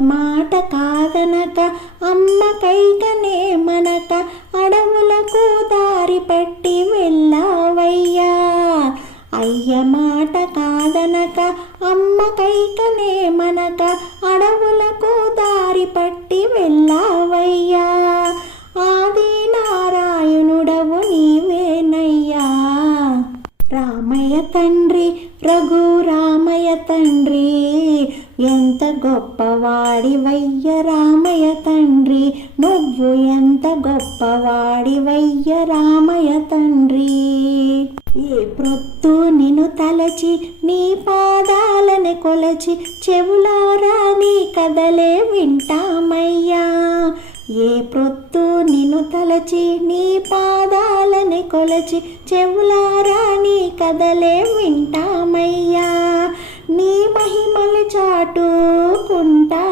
మాట కాదనక అమ్మ కైకనే మనక అడవులకు దారి పట్టి వెళ్ళావయ్యా. అయ్య మాట కాదనక అమ్మ కైకనే మనక అడవులకు దారి పట్టి వెళ్ళావయ్యా. ఆది నారాయణుడవు నీవేనయ్యా. రామయ్య తండ్రి రఘు రామయ్య తండ్రి ఎంత గొప్పవాడివయ్య రామయ్య తండ్రి, నువ్వు ఎంత గొప్పవాడివయ్య రామయ్య తండ్రి. ఏ ప్రొద్దు నిన్ను తలచి నీ పాదాలని కొలచి చెవులారా నీ కథలే వింటామయ్యా. ఏ ప్రొద్దు నిన్ను తలచి నీ పాదాలని కొలచి చెవులారా నీ కథలే వింటామయ్యా. నీ మహిమలు చాటుకుంటా